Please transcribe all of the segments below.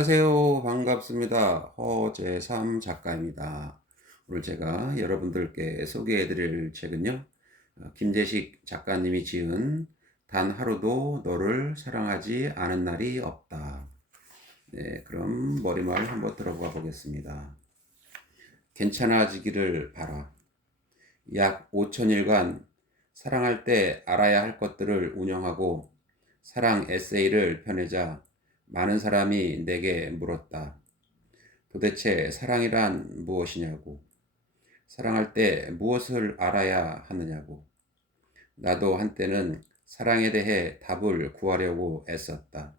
안녕하세요. 반갑습니다. 허재삼 작가입니다. 오늘 제가 여러분들께 소개해 드릴 책은요. 김재식 작가님이 지은 단 하루도 너를 사랑하지 않은 날이 없다. 네, 그럼 머리말 한번 들어가 보겠습니다. 괜찮아지기를 바라. 약 5천일간 사랑할 때 알아야 할 것들을 운영하고 사랑 에세이를 펴내자 많은 사람이 내게 물었다. 도대체 사랑이란 무엇이냐고. 사랑할 때 무엇을 알아야 하느냐고. 나도 한때는 사랑에 대해 답을 구하려고 애썼다.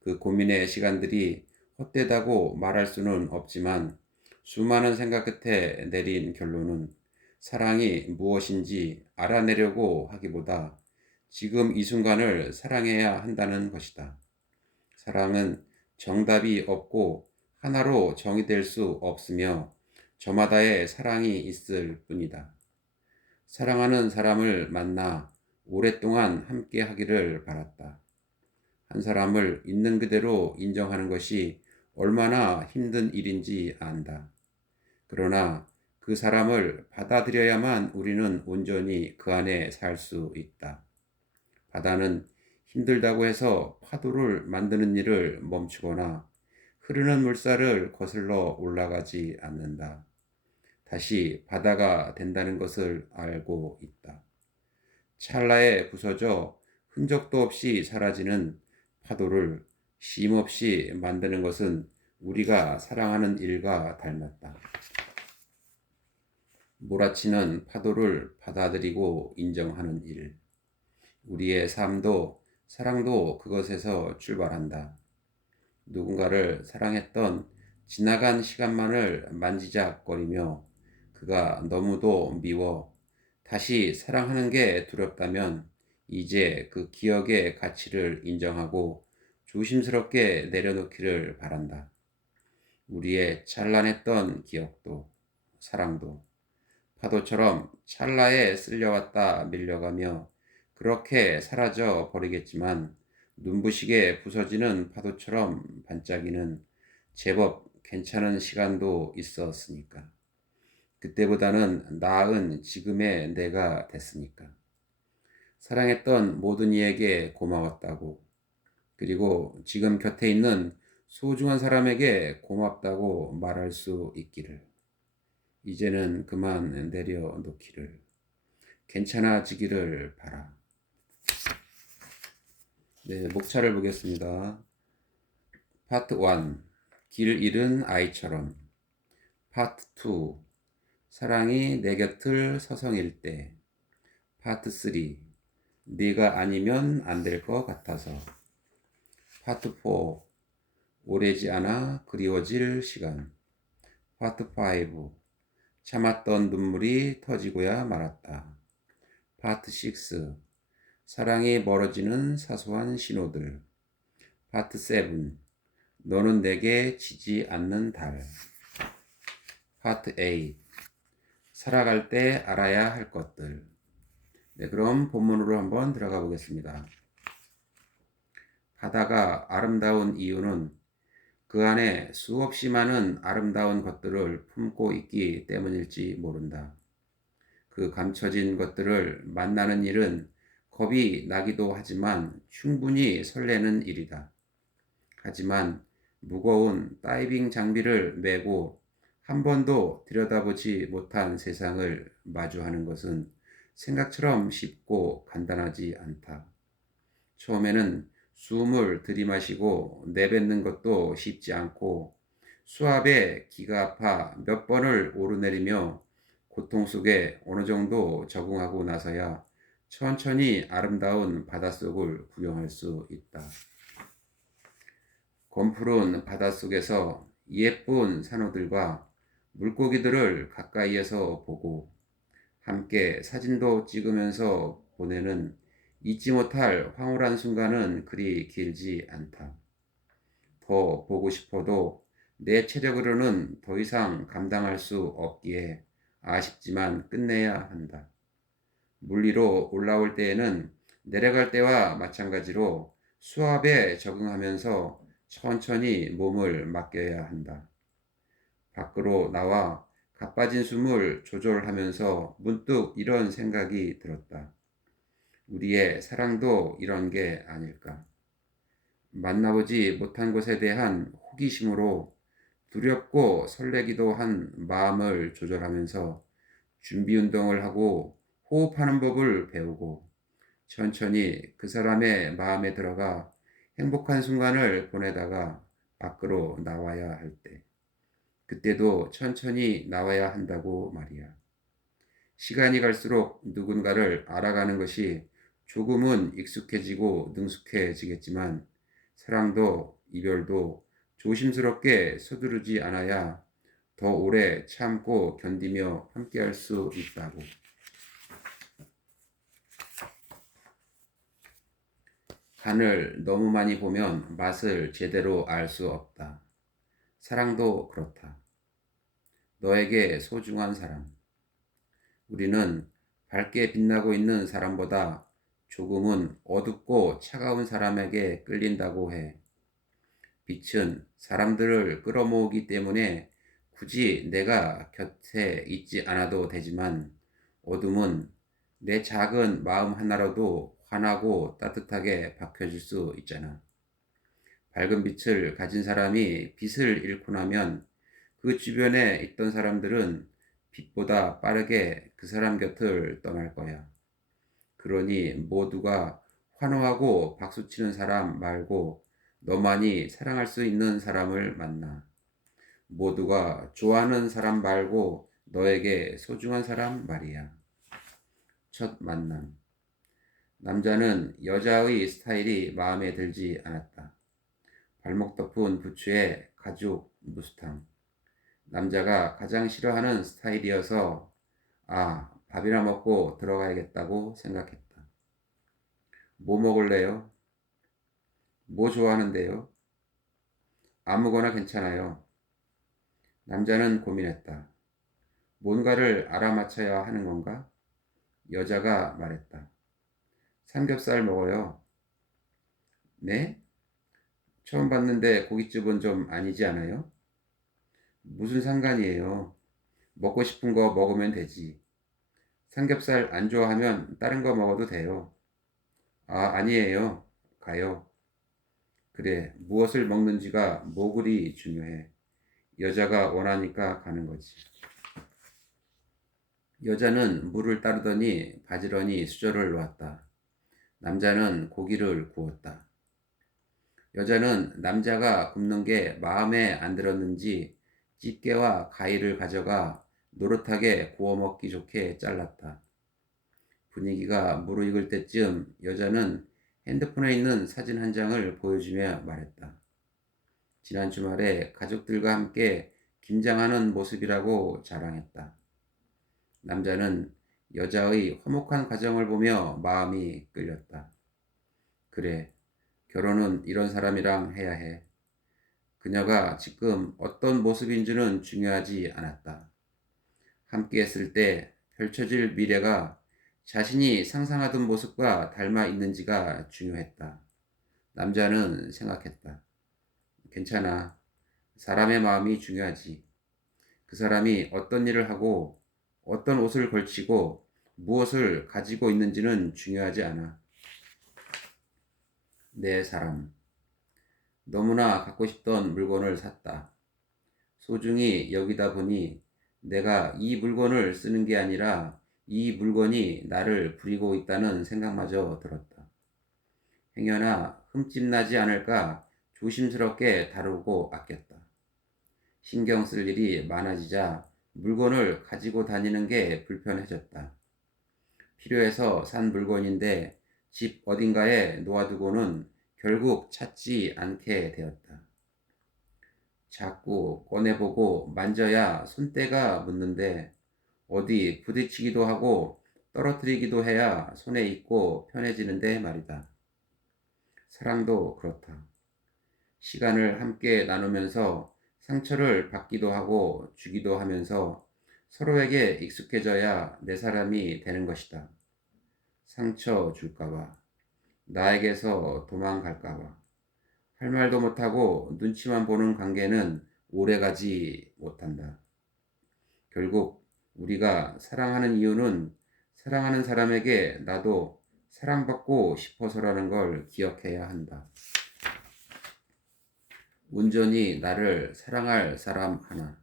그 고민의 시간들이 헛되다고 말할 수는 없지만 수많은 생각 끝에 내린 결론은 사랑이 무엇인지 알아내려고 하기보다 지금 이 순간을 사랑해야 한다는 것이다. 사랑은 정답이 없고 하나로 정의될 수 없으며 저마다의 사랑이 있을 뿐이다. 사랑하는 사람을 만나 오랫동안 함께 하기를 바랐다. 한 사람을 있는 그대로 인정하는 것이 얼마나 힘든 일인지 안다. 그러나 그 사람을 받아들여야만 우리는 온전히 그 안에 살 수 있다. 바다는 힘들다고 해서 파도를 만드는 일을 멈추거나 흐르는 물살을 거슬러 올라가지 않는다. 다시 바다가 된다는 것을 알고 있다. 찰나에 부서져 흔적도 없이 사라지는 파도를 쉼없이 만드는 것은 우리가 사랑하는 일과 닮았다. 몰아치는 파도를 받아들이고 인정하는 일. 우리의 삶도 사랑도 그것에서 출발한다. 누군가를 사랑했던 지나간 시간만을 만지작거리며 그가 너무도 미워 다시 사랑하는 게 두렵다면 이제 그 기억의 가치를 인정하고 조심스럽게 내려놓기를 바란다. 우리의 찬란했던 기억도 사랑도 파도처럼 찰나에 쓸려왔다 밀려가며 그렇게 사라져 버리겠지만 눈부시게 부서지는 파도처럼 반짝이는 제법 괜찮은 시간도 있었으니까. 그때보다는 나은 지금의 내가 됐으니까. 사랑했던 모든 이에게 고마웠다고. 그리고 지금 곁에 있는 소중한 사람에게 고맙다고 말할 수 있기를. 이제는 그만 내려놓기를. 괜찮아지기를 바라. 네, 목차를 보겠습니다. 파트 1. 길 잃은 아이처럼. 파트 2. 사랑이 내 곁을 서성일 때. 파트 3. 네가 아니면 안 될 것 같아서. 파트 4. 오래지 않아 그리워질 시간. 파트 5. 참았던 눈물이 터지고야 말았다. 파트 6. 사랑이 멀어지는 사소한 신호들. 파트 7. 너는 내게 지지 않는 달. 파트 8. 살아갈 때 알아야 할 것들. 네, 그럼 본문으로 한번 들어가 보겠습니다. 바다가 아름다운 이유는 그 안에 수없이 많은 아름다운 것들을 품고 있기 때문일지 모른다. 그 감춰진 것들을 만나는 일은 겁이 나기도 하지만 충분히 설레는 일이다. 하지만 무거운 다이빙 장비를 메고 한 번도 들여다보지 못한 세상을 마주하는 것은 생각처럼 쉽고 간단하지 않다. 처음에는 숨을 들이마시고 내뱉는 것도 쉽지 않고 수압에 기가 아파 몇 번을 오르내리며 고통 속에 어느 정도 적응하고 나서야 천천히 아름다운 바닷속을 구경할 수 있다. 검푸른 바닷속에서 예쁜 산호들과 물고기들을 가까이에서 보고 함께 사진도 찍으면서 보내는 잊지 못할 황홀한 순간은 그리 길지 않다. 더 보고 싶어도 내 체력으로는 더 이상 감당할 수 없기에 아쉽지만 끝내야 한다. 물 위로 올라올 때에는 내려갈 때와 마찬가지로 수압에 적응하면서 천천히 몸을 맡겨야 한다. 밖으로 나와 가빠진 숨을 조절하면서 문득 이런 생각이 들었다. 우리의 사랑도 이런 게 아닐까. 만나보지 못한 것에 대한 호기심으로 두렵고 설레기도 한 마음을 조절하면서 준비 운동을 하고 호흡하는 법을 배우고 천천히 그 사람의 마음에 들어가 행복한 순간을 보내다가 밖으로 나와야 할 때, 그때도 천천히 나와야 한다고 말이야. 시간이 갈수록 누군가를 알아가는 것이 조금은 익숙해지고 능숙해지겠지만 사랑도 이별도 조심스럽게 서두르지 않아야 더 오래 참고 견디며 함께할 수 있다고. 간을 너무 많이 보면 맛을 제대로 알 수 없다. 사랑도 그렇다. 너에게 소중한 사람. 우리는 밝게 빛나고 있는 사람보다 조금은 어둡고 차가운 사람에게 끌린다고 해. 빛은 사람들을 끌어모으기 때문에 굳이 내가 곁에 있지 않아도 되지만 어둠은 내 작은 마음 하나로도 환하고 따뜻하게 박혀질 수 있잖아. 밝은 빛을 가진 사람이 빛을 잃고 나면 그 주변에 있던 사람들은 빛보다 빠르게 그 사람 곁을 떠날 거야. 그러니 모두가 환호하고 박수치는 사람 말고 너만이 사랑할 수 있는 사람을 만나. 모두가 좋아하는 사람 말고 너에게 소중한 사람 말이야. 첫 만남. 남자는 여자의 스타일이 마음에 들지 않았다. 발목 덮은 부츠에 가죽 무스탕. 남자가 가장 싫어하는 스타일이어서 밥이나 먹고 들어가야겠다고 생각했다. 뭐 먹을래요? 뭐 좋아하는데요? 아무거나 괜찮아요. 남자는 고민했다. 뭔가를 알아맞혀야 하는 건가? 여자가 말했다. 삼겹살 먹어요. 네? 처음 봤는데 고깃집은 좀 아니지 않아요? 무슨 상관이에요? 먹고 싶은 거 먹으면 되지. 삼겹살 안 좋아하면 다른 거 먹어도 돼요. 아니에요. 가요. 그래, 무엇을 먹는지가 뭐 그리 중요해. 여자가 원하니까 가는 거지. 여자는 물을 따르더니 바지런히 수저를 놓았다. 남자는 고기를 구웠다. 여자는 남자가 굽는 게 마음에 안 들었는지 집게와 가위를 가져가 노릇하게 구워 먹기 좋게 잘랐다. 분위기가 무르익을 때쯤 여자는 핸드폰에 있는 사진 한 장을 보여주며 말했다. 지난 주말에 가족들과 함께 김장하는 모습이라고 자랑했다. 남자는 여자의 화목한 가정을 보며 마음이 끌렸다. 그래, 결혼은 이런 사람이랑 해야 해. 그녀가 지금 어떤 모습인지는 중요하지 않았다. 함께 했을 때 펼쳐질 미래가 자신이 상상하던 모습과 닮아 있는지가 중요했다. 남자는 생각했다. 괜찮아. 사람의 마음이 중요하지. 그 사람이 어떤 일을 하고 어떤 옷을 걸치고 무엇을 가지고 있는지는 중요하지 않아. 내 사람. 너무나 갖고 싶던 물건을 샀다. 소중히 여기다 보니 내가 이 물건을 쓰는 게 아니라 이 물건이 나를 부리고 있다는 생각마저 들었다. 행여나 흠집 나지 않을까 조심스럽게 다루고 아꼈다. 신경 쓸 일이 많아지자 물건을 가지고 다니는 게 불편해졌다. 필요해서 산 물건인데 집 어딘가에 놓아두고는 결국 찾지 않게 되었다. 자꾸 꺼내보고 만져야 손때가 묻는데 어디 부딪히기도 하고 떨어뜨리기도 해야 손에 익고 편해지는데 말이다. 사랑도 그렇다. 시간을 함께 나누면서 상처를 받기도 하고 주기도 하면서 서로에게 익숙해져야 내 사람이 되는 것이다. 상처 줄까봐, 나에게서 도망갈까봐, 할 말도 못하고 눈치만 보는 관계는 오래가지 못한다. 결국 우리가 사랑하는 이유는 사랑하는 사람에게 나도 사랑받고 싶어서라는 걸 기억해야 한다. 온전히 나를 사랑할 사람 하나.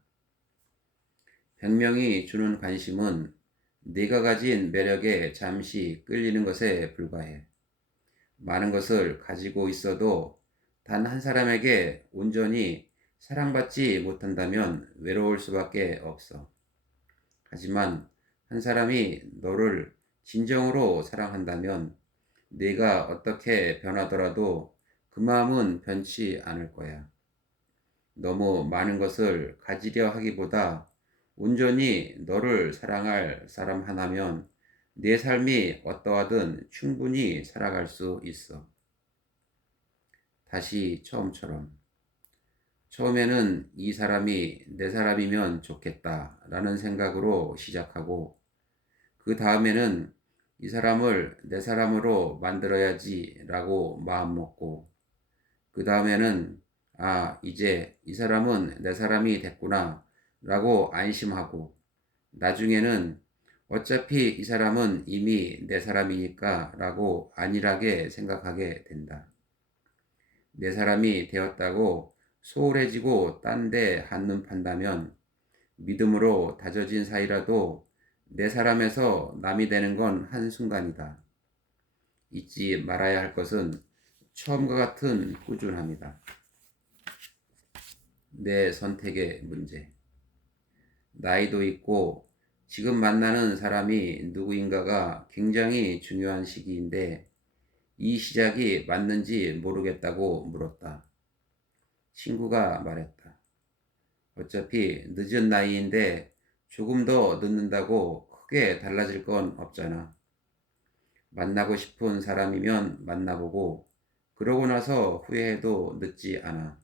100명이 주는 관심은 네가 가진 매력에 잠시 끌리는 것에 불과해. 많은 것을 가지고 있어도 단 한 사람에게 온전히 사랑받지 못한다면 외로울 수밖에 없어. 하지만 한 사람이 너를 진정으로 사랑한다면 네가 어떻게 변하더라도 그 마음은 변치 않을 거야. 너무 많은 것을 가지려 하기보다 온전히 너를 사랑할 사람 하나면 내 삶이 어떠하든 충분히 살아갈 수 있어. 다시 처음처럼. 처음에는 이 사람이 내 사람이면 좋겠다라는 생각으로 시작하고, 그 다음에는 이 사람을 내 사람으로 만들어야지라고 마음먹고, 그 다음에는 이제 이 사람은 내 사람이 됐구나 라고 안심하고, 나중에는 어차피 이 사람은 이미 내 사람이니까 라고 안일하게 생각하게 된다. 내 사람이 되었다고 소홀해지고 딴 데 한눈 판다면 믿음으로 다져진 사이라도 내 사람에서 남이 되는 건 한순간이다. 잊지 말아야 할 것은 처음과 같은 꾸준함이다. 내 선택의 문제. 나이도 있고 지금 만나는 사람이 누구인가가 굉장히 중요한 시기인데 이 시작이 맞는지 모르겠다고 물었다. 친구가 말했다. 어차피 늦은 나이인데 조금 더 늦는다고 크게 달라질 건 없잖아. 만나고 싶은 사람이면 만나보고 그러고 나서 후회해도 늦지 않아.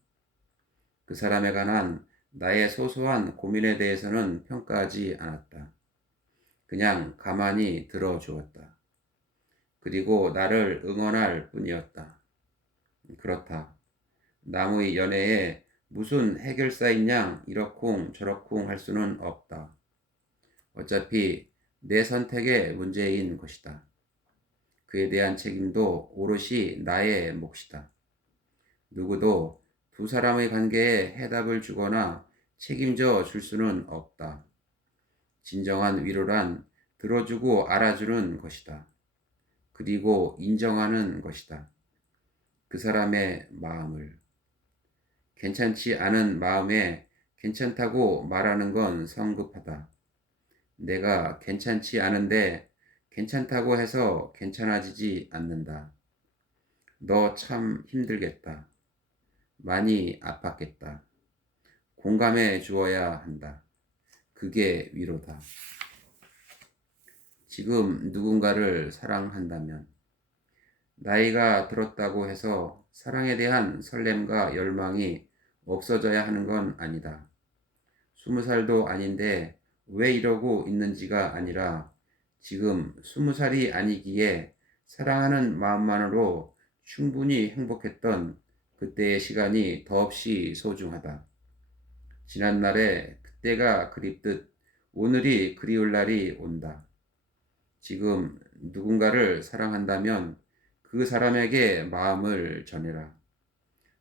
그 사람에 관한 나의 소소한 고민에 대해서는 평가하지 않았다. 그냥 가만히 들어주었다. 그리고 나를 응원할 뿐이었다. 그렇다. 남의 연애에 무슨 해결사인 양 이러쿵 저러쿵 할 수는 없다. 어차피 내 선택의 문제인 것이다. 그에 대한 책임도 오롯이 나의 몫이다. 누구도 두 사람의 관계에 해답을 주거나 책임져 줄 수는 없다. 진정한 위로란 들어주고 알아주는 것이다. 그리고 인정하는 것이다. 그 사람의 마음을. 괜찮지 않은 마음에 괜찮다고 말하는 건 성급하다. 내가 괜찮지 않은데 괜찮다고 해서 괜찮아지지 않는다. 너 참 힘들겠다. 많이 아팠겠다. 공감해 주어야 한다. 그게 위로다. 지금 누군가를 사랑한다면 나이가 들었다고 해서 사랑에 대한 설렘과 열망이 없어져야 하는 건 아니다. 20살도 아닌데 왜 이러고 있는지가 아니라 지금 20살이 아니기에 사랑하는 마음만으로 충분히 행복했던 그때의 시간이 더없이 소중하다. 지난날에 그때가 그립듯 오늘이 그리울 날이 온다. 지금 누군가를 사랑한다면 그 사람에게 마음을 전해라.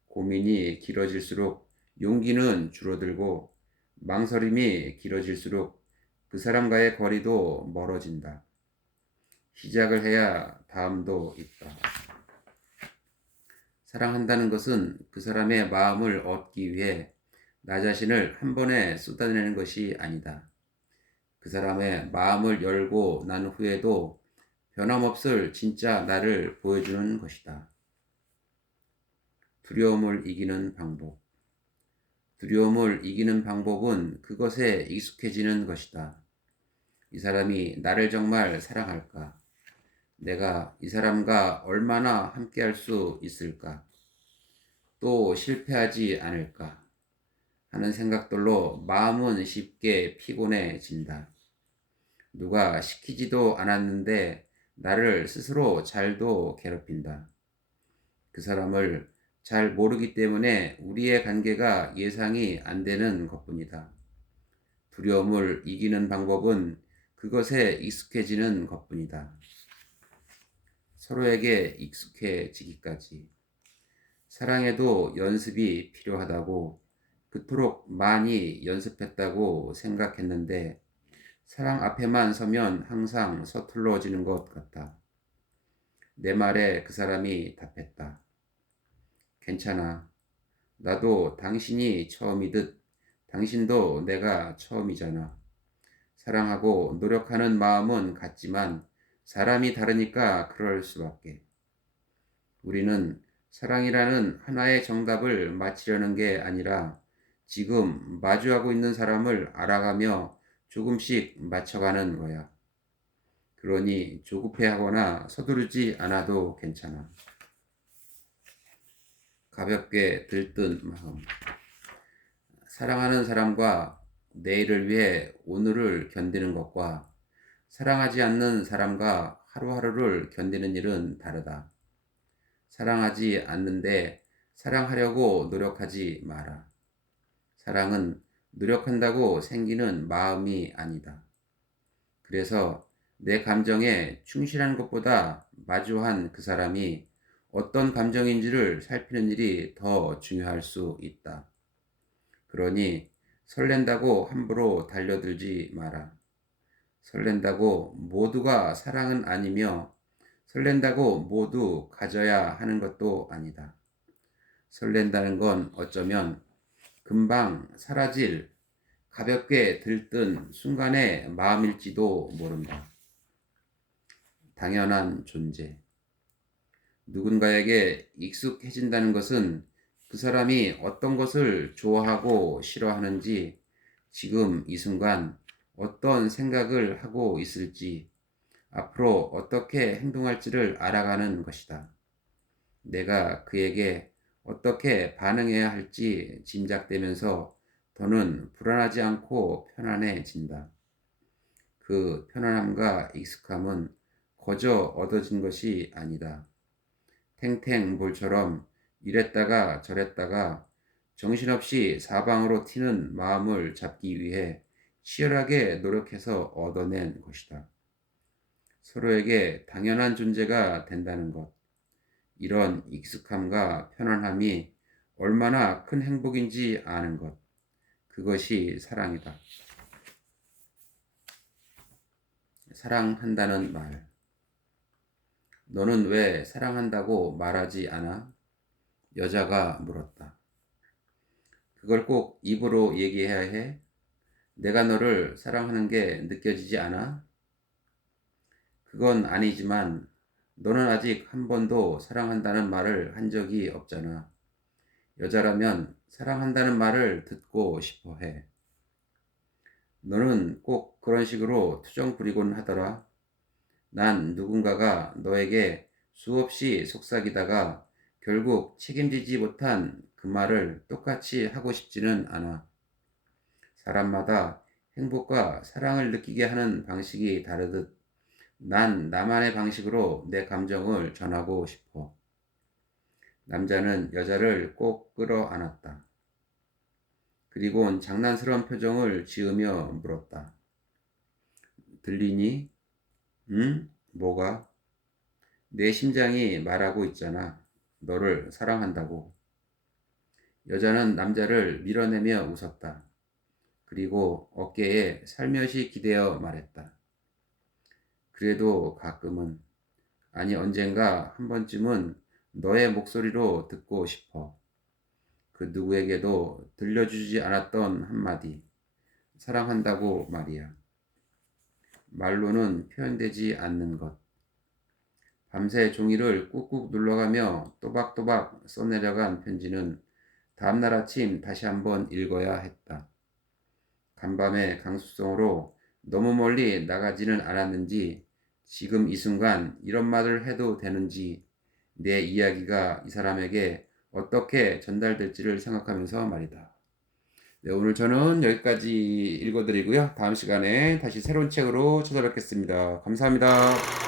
고민이 길어질수록 용기는 줄어들고 망설임이 길어질수록 그 사람과의 거리도 멀어진다. 시작을 해야 다음도 있다. 사랑한다는 것은 그 사람의 마음을 얻기 위해 나 자신을 한 번에 쏟아내는 것이 아니다. 그 사람의 마음을 열고 난 후에도 변함없을 진짜 나를 보여주는 것이다. 두려움을 이기는 방법. 두려움을 이기는 방법은 그것에 익숙해지는 것이다. 이 사람이 나를 정말 사랑할까? 내가 이 사람과 얼마나 함께할 수 있을까? 또 실패하지 않을까? 하는 생각들로 마음은 쉽게 피곤해진다. 누가 시키지도 않았는데 나를 스스로 잘도 괴롭힌다. 그 사람을 잘 모르기 때문에 우리의 관계가 예상이 안 되는 것뿐이다. 두려움을 이기는 방법은 그것에 익숙해지는 것뿐이다. 서로에게 익숙해지기까지. 사랑에도 연습이 필요하다고 그토록 많이 연습했다고 생각했는데 사랑 앞에만 서면 항상 서툴러지는 것 같다. 내 말에 그 사람이 답했다. 괜찮아. 나도 당신이 처음이듯 당신도 내가 처음이잖아. 사랑하고 노력하는 마음은 같지만 사람이 다르니까 그럴 수밖에. 우리는 사랑이라는 하나의 정답을 맞히려는 게 아니라 지금 마주하고 있는 사람을 알아가며 조금씩 맞춰가는 거야. 그러니 조급해하거나 서두르지 않아도 괜찮아. 가볍게 들뜬 마음. 사랑하는 사람과 내일을 위해 오늘을 견디는 것과 사랑하지 않는 사람과 하루하루를 견디는 일은 다르다. 사랑하지 않는데 사랑하려고 노력하지 마라. 사랑은 노력한다고 생기는 마음이 아니다. 그래서 내 감정에 충실한 것보다 마주한 그 사람이 어떤 감정인지를 살피는 일이 더 중요할 수 있다. 그러니 설렌다고 함부로 달려들지 마라. 설렌다고 모두가 사랑은 아니며 설렌다고 모두 가져야 하는 것도 아니다. 설렌다는 건 어쩌면 금방 사라질 가볍게 들뜬 순간의 마음일지도 모른다. 당연한 존재. 누군가에게 익숙해진다는 것은 그 사람이 어떤 것을 좋아하고 싫어하는지, 지금 이 순간 어떤 생각을 하고 있을지, 앞으로 어떻게 행동할지를 알아가는 것이다. 내가 그에게 어떻게 반응해야 할지 짐작되면서 더는 불안하지 않고 편안해진다. 그 편안함과 익숙함은 거저 얻어진 것이 아니다. 탱탱볼처럼 이랬다가 저랬다가 정신없이 사방으로 튀는 마음을 잡기 위해 치열하게 노력해서 얻어낸 것이다. 서로에게 당연한 존재가 된다는 것. 이런 익숙함과 편안함이 얼마나 큰 행복인지 아는 것. 그것이 사랑이다. 사랑한다는 말. 너는 왜 사랑한다고 말하지 않아? 여자가 물었다. 그걸 꼭 입으로 얘기해야 해? 내가 너를 사랑하는 게 느껴지지 않아? 그건 아니지만 너는 아직 한 번도 사랑한다는 말을 한 적이 없잖아. 여자라면 사랑한다는 말을 듣고 싶어 해. 너는 꼭 그런 식으로 투정 부리곤 하더라. 난 누군가가 너에게 수없이 속삭이다가 결국 책임지지 못한 그 말을 똑같이 하고 싶지는 않아. 사람마다 행복과 사랑을 느끼게 하는 방식이 다르듯 난 나만의 방식으로 내 감정을 전하고 싶어. 남자는 여자를 꼭 끌어안았다. 그리고는 장난스러운 표정을 지으며 물었다. 들리니? 응? 뭐가? 내 심장이 말하고 있잖아. 너를 사랑한다고. 여자는 남자를 밀어내며 웃었다. 그리고 어깨에 살며시 기대어 말했다. 그래도 가끔은, 아니 언젠가 한 번쯤은 너의 목소리로 듣고 싶어. 그 누구에게도 들려주지 않았던 한마디. 사랑한다고 말이야. 말로는 표현되지 않는 것. 밤새 종이를 꾹꾹 눌러가며 또박또박 써내려간 편지는 다음날 아침 다시 한번 읽어야 했다. 간밤의 강수성으로 너무 멀리 나가지는 않았는지, 지금 이 순간 이런 말을 해도 되는지, 내 이야기가 이 사람에게 어떻게 전달될지를 생각하면서 말이다. 네, 오늘 저는 여기까지 읽어드리고요. 다음 시간에 다시 새로운 책으로 찾아뵙겠습니다. 감사합니다.